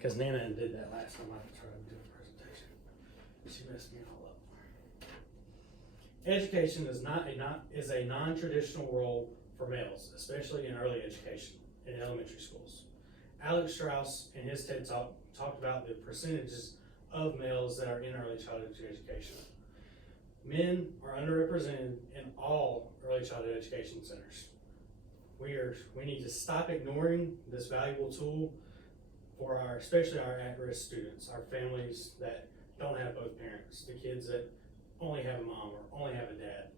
Because Nana did that last time I tried to do a presentation. She messed me all up. Education is a non-traditional role for males, especially in early education in elementary schools. Alex Strauss in his TED Talk talked about the percentages of males that are in early childhood education. Men are underrepresented in all early childhood education centers. We need to stop ignoring this valuable tool for especially our at-risk students, our families that don't have both parents, the kids that only have a mom or only have a dad,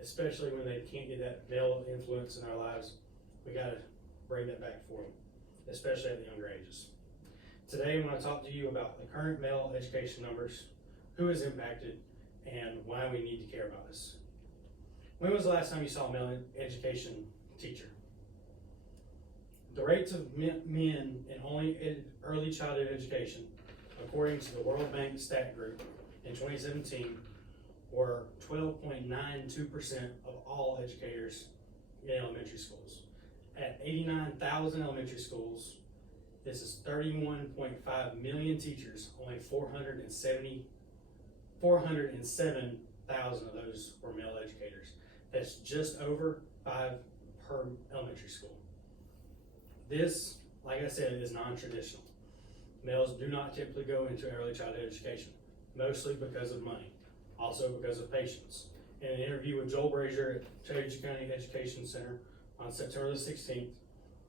especially when they can't get that male influence in their lives. We gotta bring that back for them, especially at the younger ages. Today, I'm gonna talk to you about the current male education numbers, who is impacted, and why we need to care about this. When was the last time you saw a male education teacher? The rates of men in early childhood education, according to the World Bank Stat Group in 2017, were 12.92% of all educators in elementary schools. At 89,000 elementary schools, this is 31.5 million teachers, only 407,000 of those were male educators. That's just over 5 per elementary school. This, like I said, is non-traditional. Males do not typically go into early childhood education, mostly because of money, also because of patience. In an interview with Joel Brazier at Chattahoochee County Education Center on September the 16th,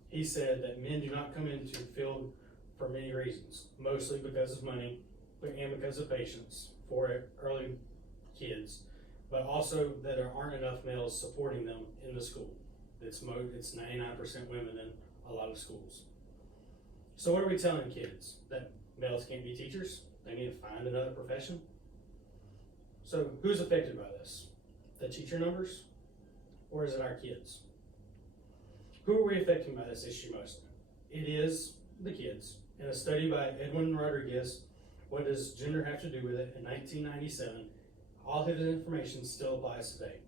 he said that men do not come into the field for many reasons, mostly because of money and because of patience for early kids, but also that there aren't enough males supporting them in the school. It's 99% women in a lot of schools. So what are we telling kids? That males can't be teachers? They need to find another profession? So who's affected by this? The teacher numbers? Or is it our kids? Who are we affecting by this issue mostly? It is the kids. In a study by Edwin Rodriguez, What Does Gender Have to Do with It, in 1997, all his information still applies today.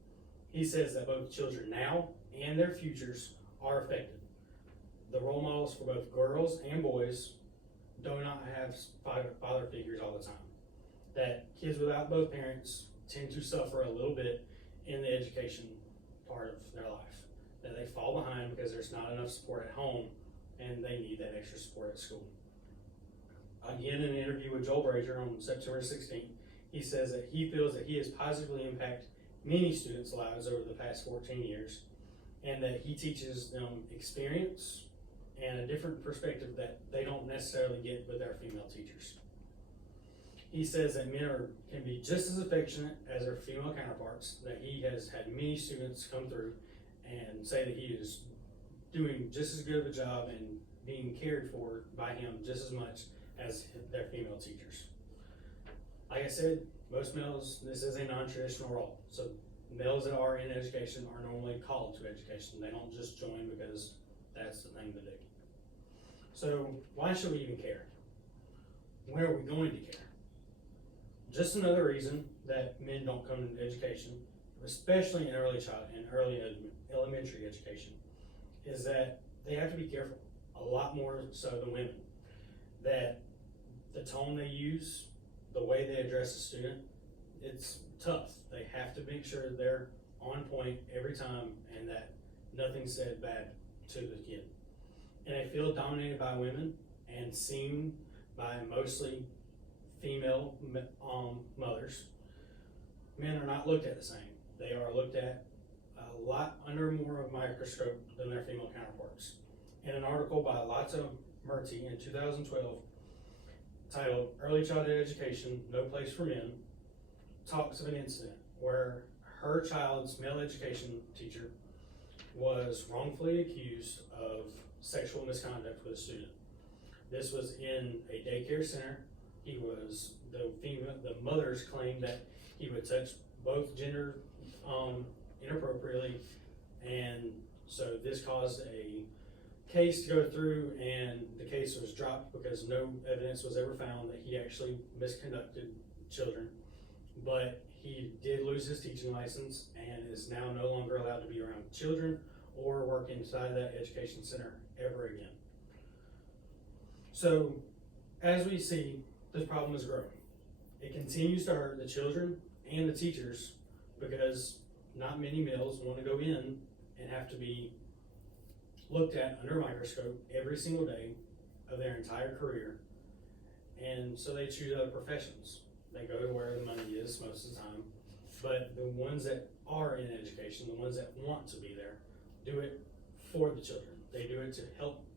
He says that both children now and their futures are affected. The role models for both girls and boys do not have father figures all the time. That kids without both parents tend to suffer a little bit in the education part of their life. That they fall behind because there's not enough support at home and they need that extra support at school. Again, in an interview with Joel Brazier on September 16th, he says that he feels that he has positively impacted many students' lives over the past 14 years and that he teaches them experience and a different perspective that they don't necessarily get with their female teachers. He says that men can be just as affectionate as their female counterparts, that he has had many students come through and say that he is doing just as good of a job and being cared for by him just as much as their female teachers. Like I said, most males, this is a non-traditional role. So males that are in education are normally called to education. They don't just join because that's the thing to do. So why should we even care? When are we going to care? Just another reason that men don't come into education, especially in early elementary education, is that they have to be careful, a lot more so than women. That the tone they use, the way they address a student, it's tough. They have to make sure they're on point every time and that nothing's said bad to the kid. In a field dominated by women and seen by mostly female mothers, men are not looked at the same. They are looked at a lot under more of a microscope than their female counterparts. In an article by Lata Murty in 2012 titled Early Childhood Education, No Place for Men, talks of an incident where her child's male education teacher was wrongfully accused of sexual misconduct with a student. This was in a daycare center. The mothers claimed that he would touch both gender inappropriately, and so this caused a case to go through, and the case was dropped because no evidence was ever found that he actually misconducted children. But he did lose his teaching license and is now no longer allowed to be around children or work inside that education center ever again. So as we see, this problem is growing. It continues to hurt the children and the teachers because not many males want to go in and have to be looked at under a microscope every single day of their entire career. And so they choose other professions. They go to where the money is most of the time. But the ones that are in education, the ones that want to be there, do it for the children. They do it to help the